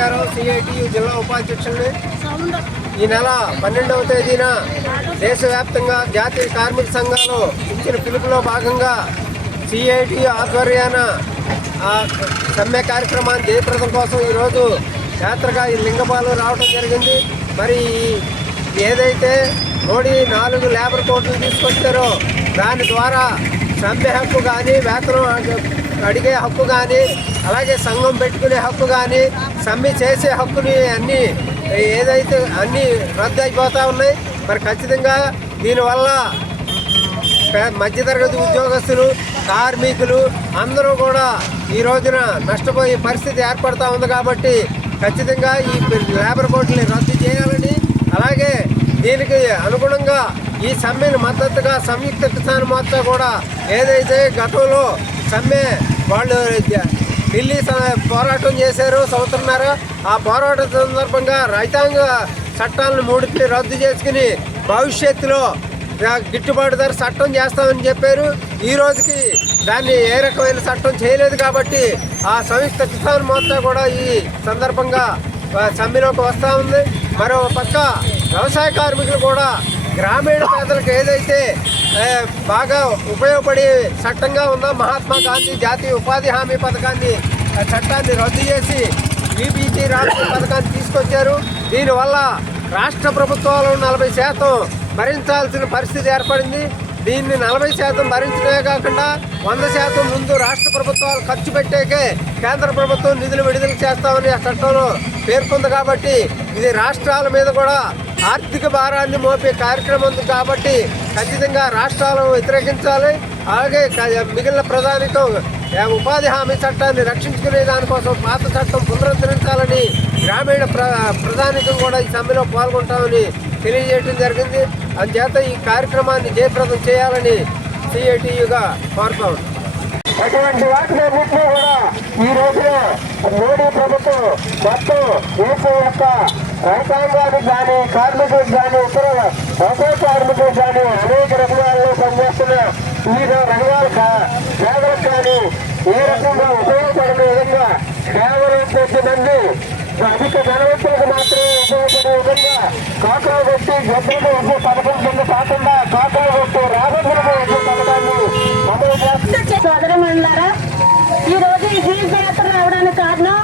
Suryarao CITU జిల్లా ఉపాధ్యక్షుల్ని ఈ నెల పన్నెండవ తేదీన దేశవ్యాప్తంగా జాతీయ కార్మిక సంఘాలు ఇచ్చిన పిలుపులో భాగంగా సిఐటి ఆధ్వర్యాన ఆ సమ్మె కార్యక్రమాన్ని జయప్రదం కోసం ఈరోజు యాత్రగా ఈ లింగపాలు రావడం జరిగింది. మరి ఏదైతే మోడీ నాలుగు లేబర్ కోట్లు తీసుకొచ్చారో దాని ద్వారా సమ్మె హక్కు కానీ వేతనం అడిగే హక్కు కానీ అలాగే సంఘం పెట్టుకునే హక్కు కానీ సమ్మె చేసే హక్కుని అన్నీ ఏదైతే అన్నీ రద్దు అయిపోతూ ఉన్నాయి. మరి ఖచ్చితంగా దీనివల్ల మధ్యతరగతి ఉద్యోగస్తులు కార్మికులు అందరూ కూడా ఈ రోజున నష్టపోయే పరిస్థితి ఏర్పడుతూ ఉంది కాబట్టి ఖచ్చితంగా ఈ లేబర్ కోడ్ని రద్దు చేయాలని అలాగే దీనికి అనుగుణంగా ఈ సమ్మెను మద్దతుగా సంయుక్త కిసాన్ మోర్చా కూడా ఏదైతే గతంలో సమ్మె వాళ్ళు ఢిల్లీ స- పోరాటం చేశారు సంవత్సరంన్నర ఆ పోరాటం సందర్భంగా రైతాంగ చట్టాలను మూడింటిని రద్దు చేసుకుని భవిష్యత్తులో గిట్టుబాటు ధర చట్టం చేస్తామని చెప్పారు. ఈ రోజుకి దాన్ని ఏ రకమైన చట్టం చేయలేదు కాబట్టి ఆ సంయుక్త కిసాన్ మోర్చా కూడా ఈ సందర్భంగా సమ్మెలోకి వస్తూ ఉంది. మరో పక్క వ్యవసాయ కార్మికులు కూడా గ్రామీణ పేదలకు ఏదైతే బాగా ఉపయోగపడే చట్టంగా ఉందో మహాత్మా గాంధీ జాతీయ ఉపాధి హామీ పథకాన్ని చట్టాన్ని రద్దు చేసి బీబీజీ రాష్ట్ర పథకాన్ని తీసుకొచ్చారు. దీనివల్ల రాష్ట్ర ప్రభుత్వాలు నలభై శాతం భరించాల్సిన పరిస్థితి ఏర్పడింది. దీన్ని నలభై శాతం భరించడమే కాకుండా వంద శాతం ముందు రాష్ట్ర ప్రభుత్వాలు ఖర్చు పెట్టేకే కేంద్ర ప్రభుత్వం నిధులు విడుదల చేస్తామని ఆ చట్టంలో పేర్కొంది కాబట్టి ఇది రాష్ట్రాల మీద కూడా ఆర్థిక భారాన్ని మోపే కార్యక్రమం ఉంది కాబట్టి ఖచ్చితంగా రాష్ట్రాలను వ్యతిరేకించాలి. అలాగే మిగిలిన ప్రధానికం ఉపాధి హామీ చట్టాన్ని రక్షించుకునే దానికోసం పాత చట్టం పునరుద్ధరించాలని గ్రామీణ ప్ర ప్రధానికం కూడా ఈ సమ్మెలో పాల్గొంటామని తెలియజేయడం జరిగింది. అందుచేత ఈ కార్యక్రమాన్ని జయప్రదం చేయాలని సిఐటియుగా కోరుతా. అటువంటి వాటిని అన్నింటినీ కూడా ఈ రోజున మోడీ ప్రభుత్వం మొత్తం దేశం యొక్క రైతాంగానికి కానీ కార్మికులకు కానీ ఇతర వ్యవసాయ కార్మికులకు కానీ అనేక రంగాల్లో పనిచేస్తున్న వివిధ రంగాల పేదలకు కానీ ఏ రకంగా ఉపయోగపడని విధంగా కేవలం కొద్దిమంది అధిక ధనవంతులకు మాత్రమే ఉపయోగపడే విధంగా కాకులు కొట్టి గద్దెలకు వచ్చే పథకం కింద కాకుండా కాకులు కొట్టి రాబడులకు వచ్చే పథకాన్ని అమలు చేస్తారు సోదరమన్నారా ఈ రోజు ఈ జీవిత యాత్ర రావడానికి కారణం